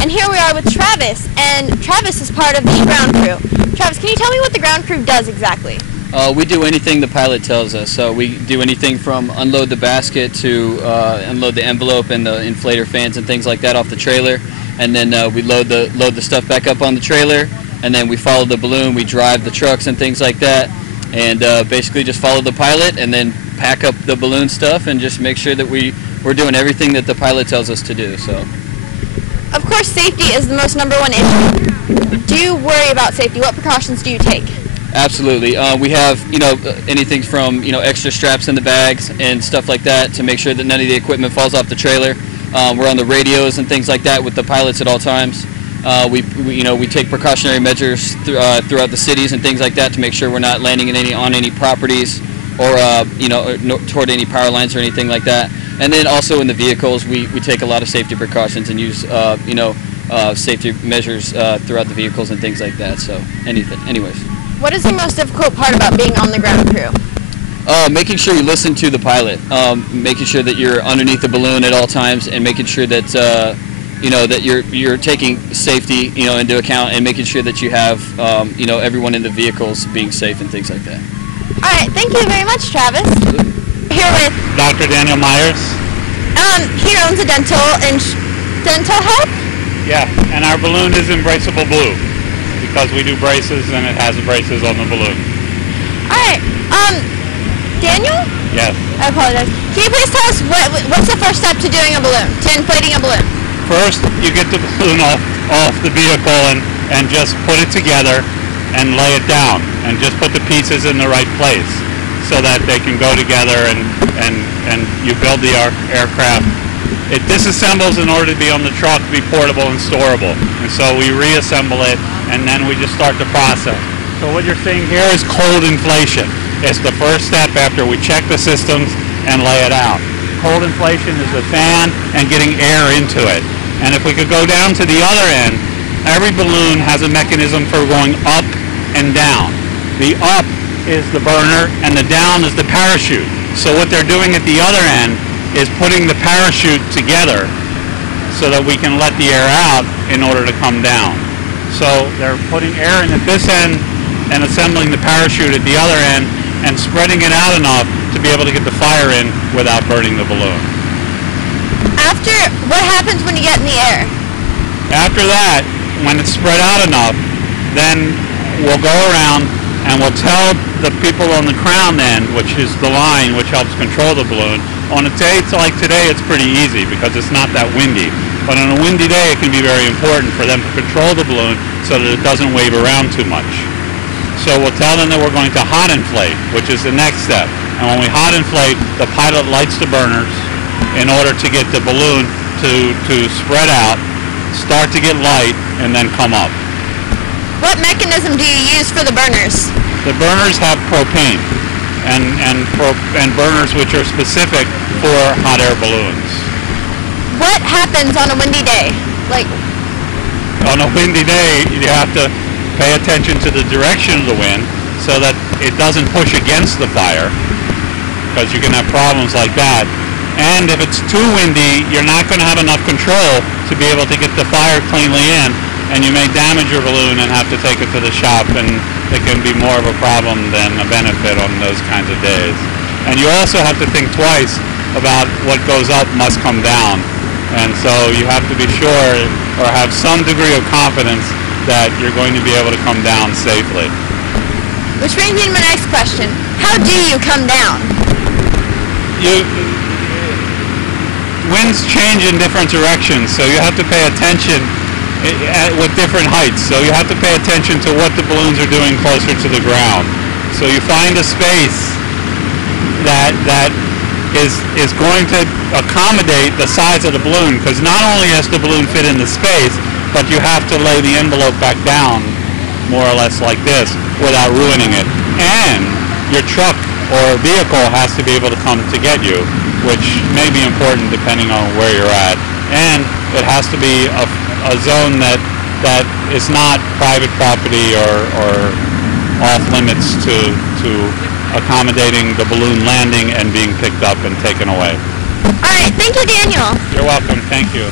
And here we are with Travis, and Travis is part of the ground crew. Travis, can you tell me what the ground crew does exactly? We do anything the pilot tells us. So we do anything from unload the basket to unload the envelope and the inflator fans and things like that off the trailer, and then we load the stuff back up on the trailer, and then we follow the balloon. We drive the trucks and things like that, and basically just follow the pilot and then pack up the balloon stuff and just make sure that we're doing everything that the pilot tells us to do. So, of course, safety is the most #1 issue. Do you worry about safety? What precautions do you take? Absolutely. We have, anything from, extra straps in the bags and stuff like that to make sure that none of the equipment falls off the trailer. We're on the radios and things like that with the pilots at all times. We take precautionary measures throughout the cities and things like that to make sure we're not landing on any properties or toward any power lines or anything like that. And then also in the vehicles, we take a lot of safety precautions and use safety measures throughout the vehicles and things like that. So anyways. What is the most difficult part about being on the ground crew? Making sure you listen to the pilot, making sure that you're underneath the balloon at all times, and making sure that that you're taking safety into account, and making sure that you have everyone in the vehicles being safe and things like that. All right, thank you very much, Travis. Here with Dr. Daniel Myers. He owns a dental help. Yeah, and our balloon is embraceable blue because we do braces and it has braces on the balloon. All right, Daniel? Yes. I apologize. Can you please tell us what's the first step to doing a balloon, to inflating a balloon? First, you get the balloon off the vehicle and just put it together and lay it down and just put the pieces in the right place so that they can go together and you build the aircraft. It disassembles in order to be on the truck, be portable and storable. And so we reassemble it and then we just start the process. So what you're seeing here is cold inflation. It's the first step after we check the systems and lay it out. Cold inflation is the fan and getting air into it. And if we could go down to the other end, every balloon has a mechanism for going up and down. The up is the burner and the down is the parachute. So what they're doing at the other end is putting the parachute together so that we can let the air out in order to come down. So they're putting air in at this end and assembling the parachute at the other end and spreading it out enough to be able to get the fire in without burning the balloon. What happens when you get in the air? After that, when it's spread out enough, then we'll go around and we'll tell the people on the crown end, which is the line which helps control the balloon. On a day like today, it's pretty easy because it's not that windy. But on a windy day, it can be very important for them to control the balloon so that it doesn't wave around too much. So we'll tell them that we're going to hot inflate, which is the next step. And when we hot inflate, the pilot lights the burners in order to get the balloon to spread out, start to get light, and then come up. What mechanism do you use for the burners? The burners have propane and burners which are specific for hot air balloons. What happens on a windy day? On a windy day, you have to pay attention to the direction of the wind so that it doesn't push against the fire, because you can have problems like that. And if it's too windy, you're not going to have enough control to be able to get the fire cleanly in, and you may damage your balloon and have to take it to the shop, and it can be more of a problem than a benefit on those kinds of days. And you also have to think twice about what goes up must come down. And so you have to be sure or have some degree of confidence that you're going to be able to come down safely. Which brings me to my next question. How do you come down? Winds change in different directions, so you have to pay attention with different heights. So you have to pay attention to what the balloons are doing closer to the ground. So you find a space that is going to accommodate the size of the balloon, because not only has the balloon fit in the space, but you have to lay the envelope back down more or less like this without ruining it. And your truck or vehicle has to be able to come to get you, which may be important depending on where you're at. And it has to be a zone that is not private property or off limits to accommodating the balloon landing and being picked up and taken away. All right, thank you, Daniel. You're welcome, thank you.